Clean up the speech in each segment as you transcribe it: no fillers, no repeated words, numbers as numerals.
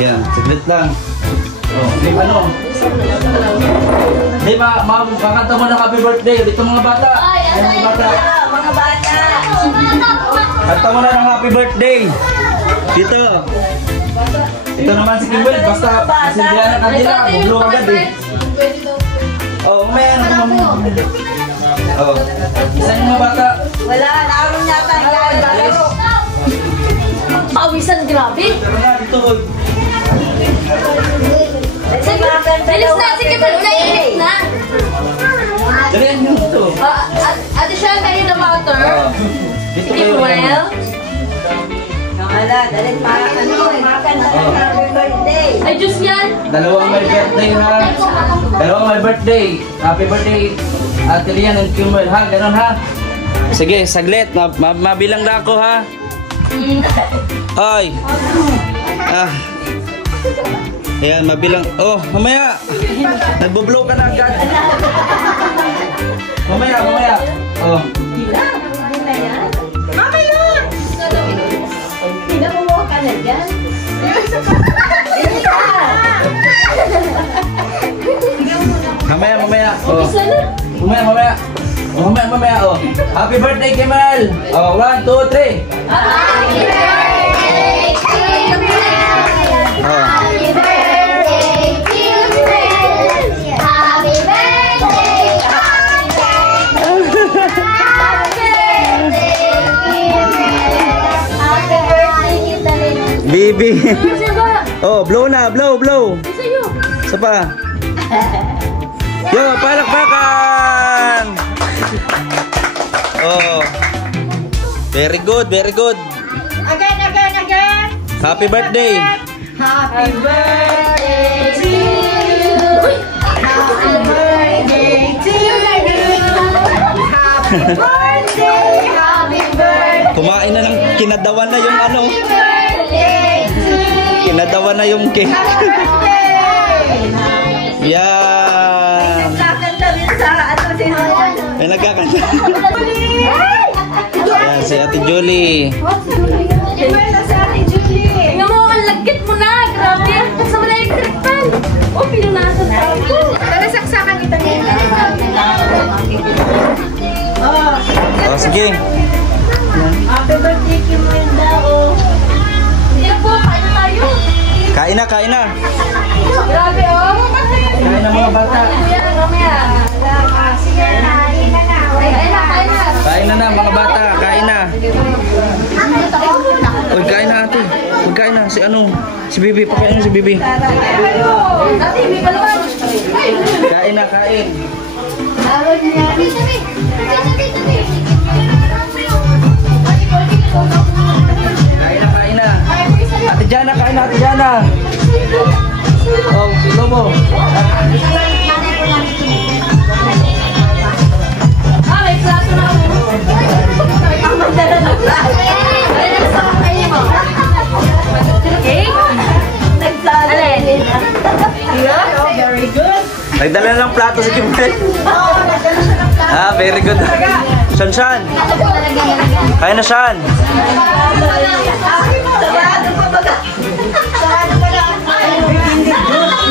Yan, saglit lang. Oh, di ano? Di kakanta mo ng happy birthday. Dito mga bata. Mga bata. Mga bata. Kanta mo na ng happy birthday. Dito. Ito naman si Kimbel. Basta sindihan na kanila. Bublo agad eh. Oh, may ano naman mo. Oh. Isa yung mga bata. Wala, naroon yata ang lalaro. Pawisan, grabe. Tara na, dito. Bilis na, sige, naiinit na. Dalihan nyo ito. Ate siya, kayo na water. Dito Keep kayo. well. Wala, dali para ano, makanta ng happy birthday. Ay, Diyos yan. Dalawang may birthday ha. Dalawang may birthday. Happy birthday. Ate Rian and Kimbel ha. Ganon ha. Sige, saglit. Mabilang na ako ha. Ay. Ah. Ayan, mabilang. Oh, mamaya. Nagbo-blow ka na agad. Mamaya. Oh. Pinamuha ka na dyan. Mamaya. Oh. Mamaya. Oh, mamaya. Oh. Happy birthday, Kimbel. Oh, 1, 2, 3. Happy birthday, Oh. Happy birthday, Happy birthday, Bibi. Oh, blow na, blow. Isa pa. Yo, palakpakan. Oh. Very good. Again. Happy birthday. Happy birthday to you. Happy birthday to you. Happy birthday. Kumain na ng kinadawan na yung ano. Happy birthday to you. Kinadawan na yung cake. Yan. Kakanta rin sa ano sinayan. May nagkakanta. Yan, si Ate Julie. Iwala sa Ate Julie. Tingnan mo, ang lagkit mo na. Grabe. Sa wala yung kriptan. Oh, pinunasan tayo. Tara, saksakan kita ngayon. Oh, sige. Happy birthday, Kimelda. Hindi po, kain na tayo. Kain na. Grabe, oh. Kain na mga bata. Kuya, mamaya. Sige na, Kain na. Mga bata. Kain na. Uy, kain na ate. Uy, kain na. Si ano? Si Bibi. Pakain mo si Bibi. Ate, may palawan. Kain na. Kain na. Ate Jana, kain na. Ate Jana. Oh, si Lobo. May plato na ako. Ang magdala ng plato. Ay, nagsawa kayo mo. Okay? Alin? very good. Nagdala na ng plato si Kimbel. Ah, very good. Shan. Kain na, Shan.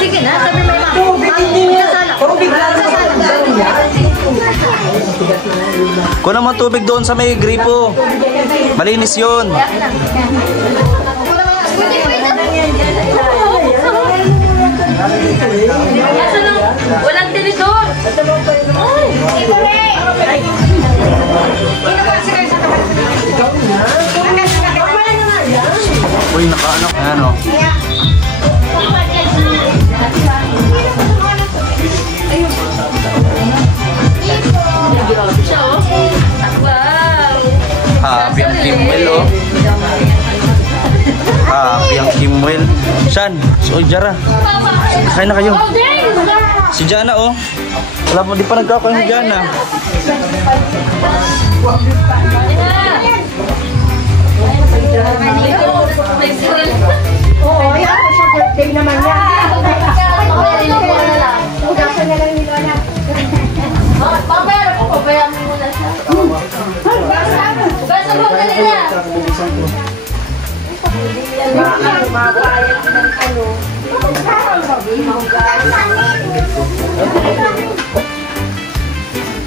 Sige na, sabi mo yung Kuha naman tubig doon sa may gripo. Malinis yun. walang tinidor. Uy, naka-anak. Ayan o. Happy ang Kimbel o. Happy ang Kimbel. Shan, so Jara. Kain na kayo. Si Jana o. Wala mo, di pa nagkakain si Jana. Oo, yan ako siya birthday naman yan. Ugasan na lang nila na. Pabayaan ko, pabayaan mo muna siya. Ugasan mo kanina.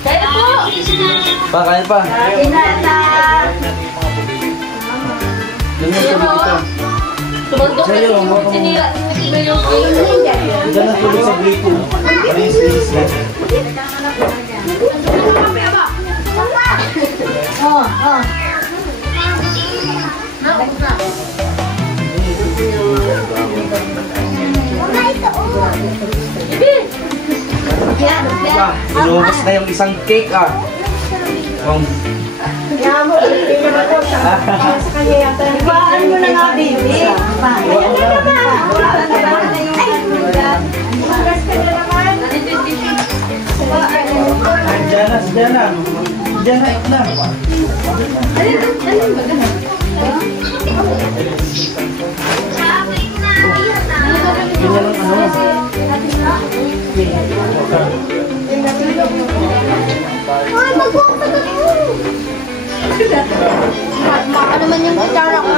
Kaya po! Pa, kaya pa. Ganyan Kaya tulog mo! ito. Tumandok na Sa'yo, si hawakan mo. Sinira. Iba yung cake. Ganyan tulog sa grito. Palis-lis yan. Pa, inubos na yung isang cake ah. Ibaan mo na nga, baby. Diyan na, diyan na. Diyan na, ito na. Ano naman yung gitara ko?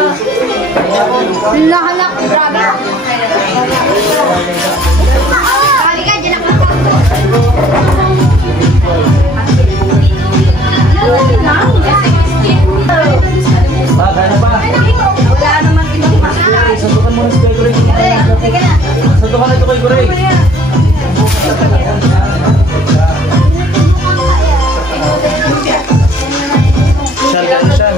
Lahanak, grabe. Halika, dyan ako. Pa, kaya na pa. Wala naman ibang makakas. Suntukan mo na si Kuya Guray. Sige na. Suntukan na ito Kuya Guray. Siyan ka na siyan.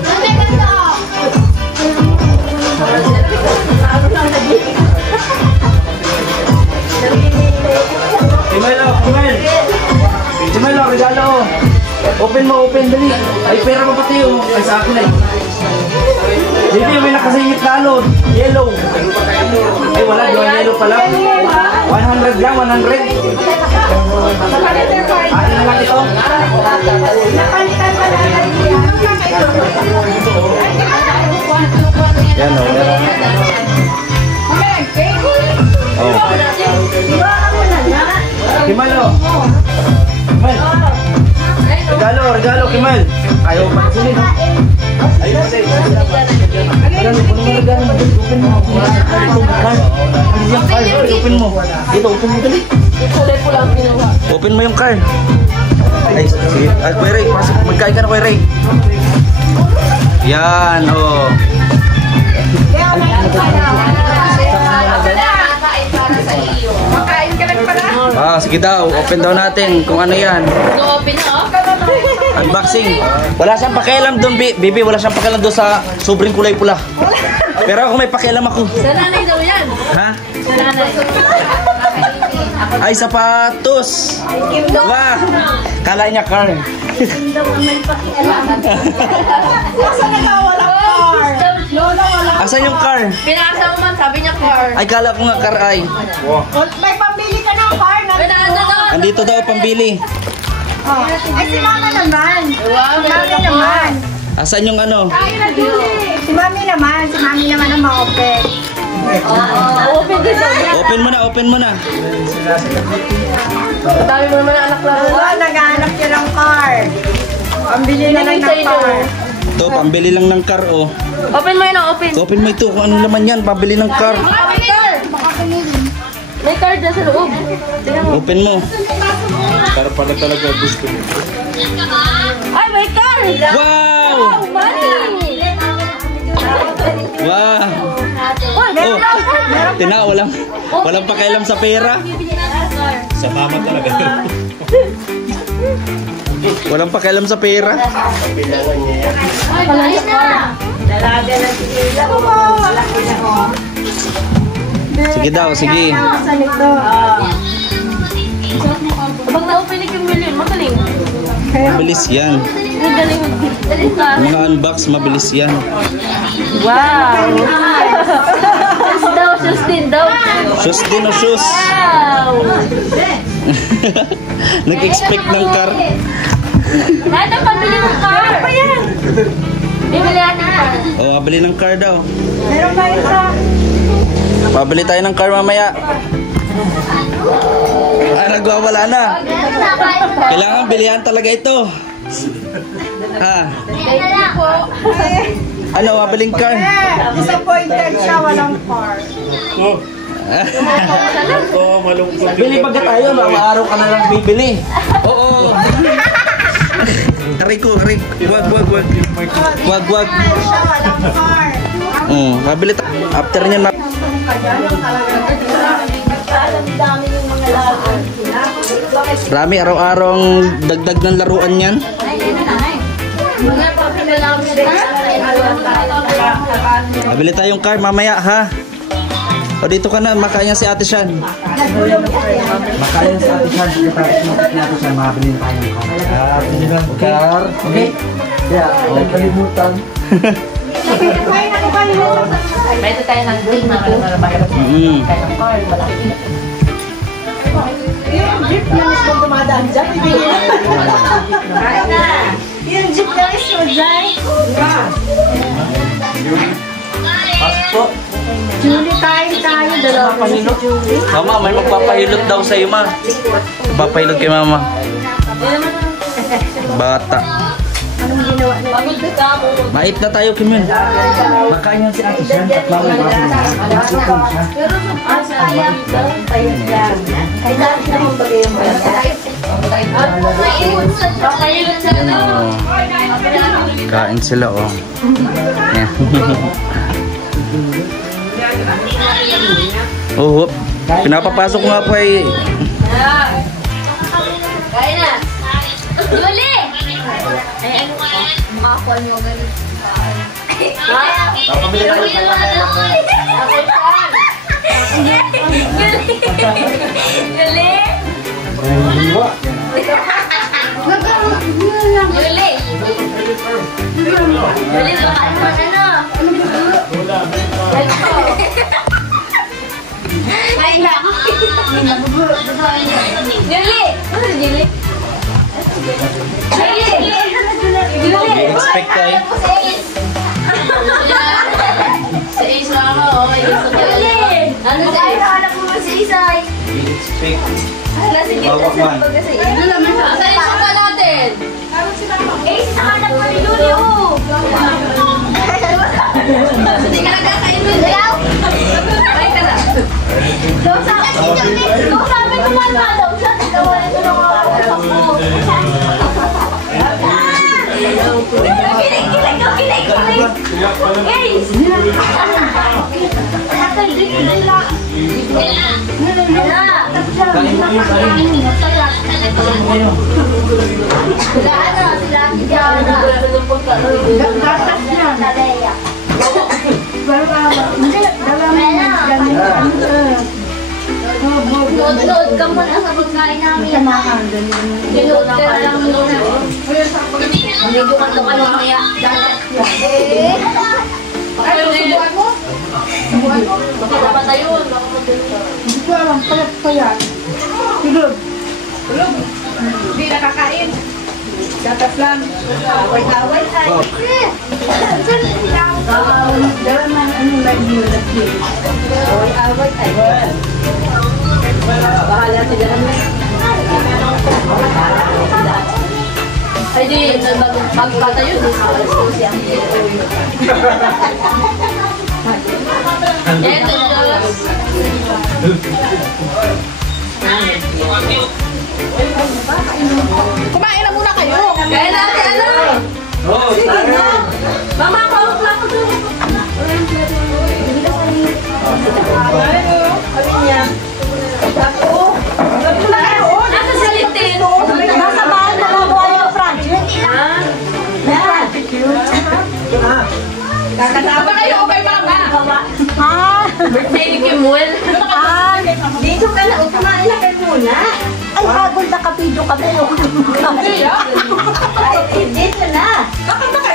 Kimelo, Kimel. Kimelo, regalo ko. Open mo, open, dali. Ay, pera mo pati yung ay sa akin eh. Hindi, may nakasingit na alon. Yellow. Ay, wala, yung yellow pala. 100 lang, 100. Akin na lang ito. Yan o, yan. Oh. Kimalo. Kimal. Regalo, regalo, Kimal. Ayaw pa na sinin. Ayaw pa sinin. Puno mo regalo mo. Open mo. Open mo. Dito, open mo dali. Open mo yung card. Ay, sige. Ay, Kuya Ray, pasok. Magkain ka na, Kuya Ray. Yan, oh. Ah, sige daw. Open daw natin kung ano yan. No-open na, Unboxing. Wala siyang pakialam doon, Bibi. Wala siyang pakialam doon sa sobrang kulay pula. Pero ako may pakialam ako. Sa nanay daw yan. Ha? Sa nanay. Ay, sapatos. Wah! Kala niya car. Asan yung car? Pinasa mo man, sabi niya car. Ay, kala ko nga car ay. May pambili ka ng car na. Pinasa doon. Andito daw pambili. Ay, si Mama naman. Wow, Si Mami naman. Asan yung ano? Si Mami naman. Si Mami naman ang ma-open. Open din daw yan. Open mo na, open mo na. Dami mo naman ang anak lang. Oo, naghahanap siya ng car. Pambili na lang ng car. Ito, pambili lang ng car, oh. Open mo yun, open. Open mo ito kung ano naman yan. Pambili ng car. May card. May card na sa loob. Tingnan mo. Open mo. Para pala talaga gusto mo. Ay, may card! Wow! Oh, money! Wow! Uy, meron lang card. Tina, walang pakialam sa pera. Sa mama talaga. Walang pakialam sa pera. Ay, ayos na. Dalaga na si Ila. Wala ko na. Sige daw, sige. Sa nito. Pag na-open ni Kimberly, magaling. Mabilis yan. Magaling. Galing ka. Mga unbox, mabilis yan. Wow! Shoes daw, shoes din daw. Shoes din o shoes. Wow! Nag-expect ng car. Lahat ang pabili ng car. Ano pa yan? Bibili natin car. O, pabili ng car daw. Meron ba isa? Pabili tayo ng car mamaya. Ah, nagwawala na. Kailangan bilihan talaga ito. Ha? Thank you po. Ano, mabiling car? Disappointed siya, walang car. Oo, malungkot. Bili pagka tayo, araw ka na lang bibili. Oo. Aray ko, aray. Wag. Wag. Siya, walang car. Mabili tayo. After nyan, Dami yung mga laruan. Rami, araw-araw ang dagdag ng laruan yan. Mabili tayong car mamaya, ha? O dito ka na, makain si Ate Shan. Makain si Ate Shan. Ate Shan, mabili na tayong car. Car. Okay? Yeah, nagkalimutan. Pwede tayo ng green na tayo ng car, malaki. Yung jeep na mismo dumadaan dyan, ibigay na. Yung jeep na mismo dyan. Pasto. Julie tayo, dalawa pa si Julie. Mama, may magpapahilot daw sa'yo, ma. Magpapahilot kay mama. Bata. Anong ginawa niya? Mait na tayo, Kimil. Makain yan si Ate Shan. At mama, masipon siya. Pero sayang daw. Ayun lang. Kailangan siya mong bagay yung Kain sila, oh. Yan. Oh, pinapapasok ko nga po ay... Kain na! Duli! Ay, ano ka? Makakuha niyo ganun. Papabili tayo sa Duli! Duli! Duli, baka ano? Kain na! Duli! Ano si Duli? expect tayo. Si Ace lang ako. Ano si Ace? Hanap mo si Isay. Expect. Hala si Gita sa pagkasi. Ano naman siya? Sa Ace ka natin. Ace, nakanap mo ni Julio. Hindi ka nagkakain doon. Ayaw? Ay ka na. Sabi ko man na daw siya. Tawanan ko ng mga kasap mo. Kilig! Ace! Load ka muna sa pagkain namin. Load ka na lang muna. Medyo ka ito ka mamaya. Ay, subuan mo? Subuan mo? Bakit dapat tayo? Hindi ko alam, palat pa yan. Tulog. Tulog? Hindi nakakain. Gatas lang. Away-away ay. Dala man anong live mo na siya. Away-away ay. Bahala sila naman. Ay di, magpatayo din sa siya. Eto, Diyos. Kumain na muna kayo. Kaya natin ano? Oh, Mama, pawag ko doon. Alin niya? Ako. Nasa sa litin. Nasa bahay na lang buhay yung project. Kakasama kayo kay Mama. Birthday ni Kimuel. Dito ka na. Kumain na kayo muna. Ay, hagol na kapidyo kami. Ay, dito na.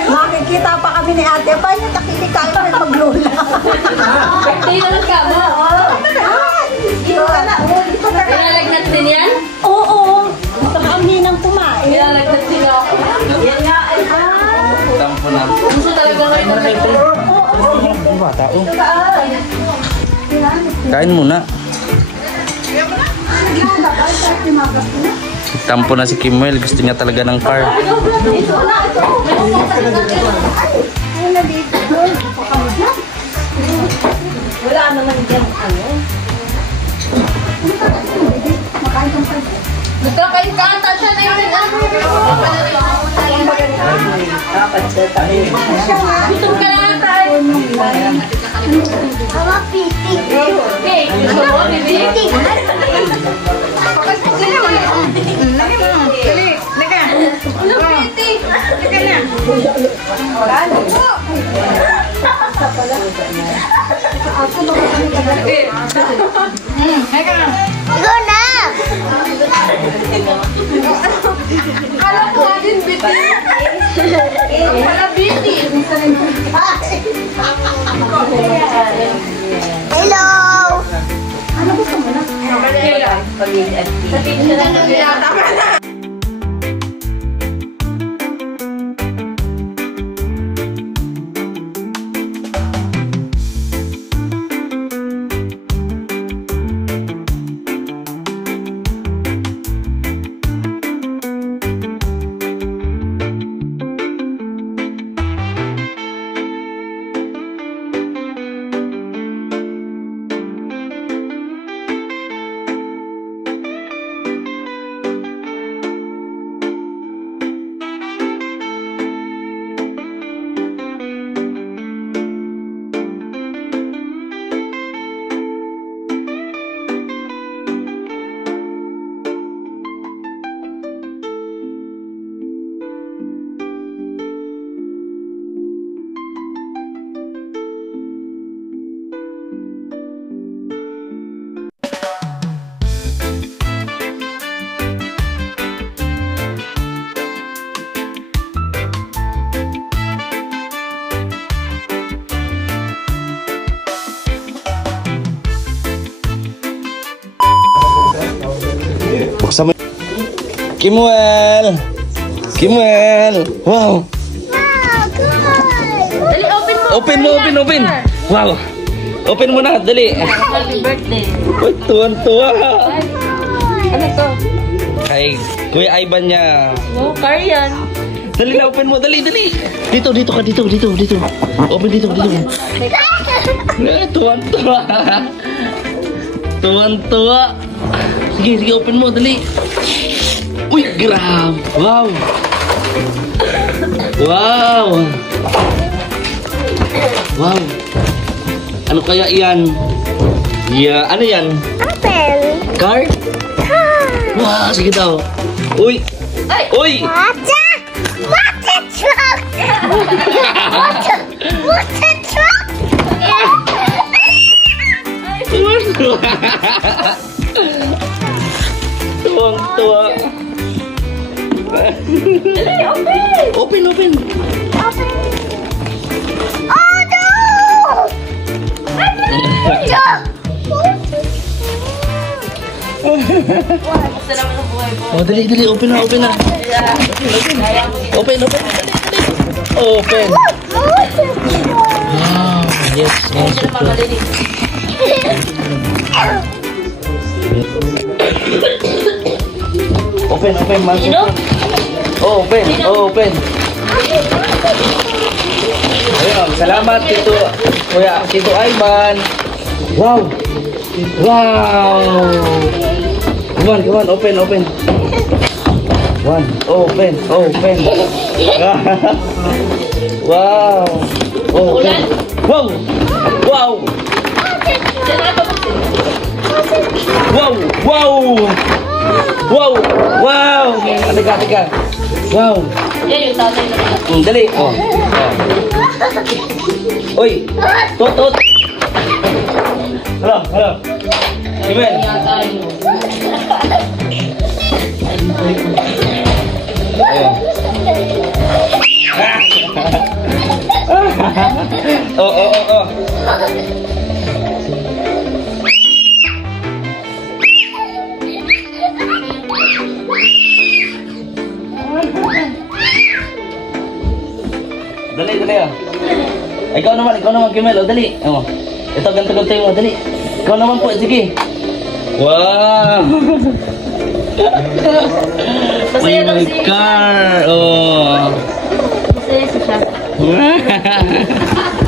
Makikita pa kami ni ate. Paano nakikikain kami mag-lola? Birthday na lang ka mo. Dito ka na. Dito ka na. Nilalagnat din yan? Oo. Gusto ka ang hinang kumain. Nilalagnat din ako. Yan nga. Ay, tampo na. Gusto talaga ngayon ng birthday. Bata, oh. Kain muna. Tampo na si Kimuel. Gusto niya talaga ng car. dito na. Ito. na dito. Wala naman dyan, ano? Makain kang pa. Nagkakain ka ata siya na yun. Gutom ka na tayo. Mama, pitik. Okay, gusto mo, pitik? Sino mo? Lagi mo. Dali, laga. Ano, pitik? Laga na. Ano po? Ikaw na! Kala ko din, bitik. Kala bitik. Hello! Ano gusto mo na? Sa pizza na tama na. Buksan mo. Kimuel! Kimuel! Wow! Dali, open mo. Open mo, open, open! Wow! Open mo na, dali! Happy birthday. Uy, tuwan-tuwa! Ano to? Kay Kuya Ivan niya. No, car yan. Dali na, open mo, dali, dali! Dito, dito ka, dito, dito, dito. Open dito, dito. Tuwan-tuwa! Tuwan-tuwa! Sige, sige, open mo, dali! Uy, grab! Wow! Wow! Wow! Ano kaya yan? Yeah, ano yan? Apple. Car? Wow, sige daw. Uy! Ay! Uy! Water! Water truck! Water! Water truck! Tuwan-tuwa! Tuwang-tuwa! Dali, open! Open, open! Open! Oh, no! Basta naman ang buhay mo. Oh, dali, dali, open na, open na. Open, open, dali, dali. Open. Wow, yes, yes. Hindi na mamadali. Open, open, man. Sino? Oh, open, oh, open. Ayun, salamat, Tito. Kuya, Tito Ivan. Wow. Wow. Come on, come on, open, open. One, open, open. Wow. Open. Wow. Wow. Wow, wow. Wow, wow. Teka, teka. Wow. Yan yung tatay na pala. Dali. Oh. Uy. Tot. Hello, hello. Iben. Yata yun. Oh. Dali, dali ah. Ikaw naman, Kimel. Oh, dali. Oh. Ito, ganto-ganto mo. Dali. Ikaw naman po, sige. Wow! Masaya daw my siya. car! Oh! Masaya siya. Wow.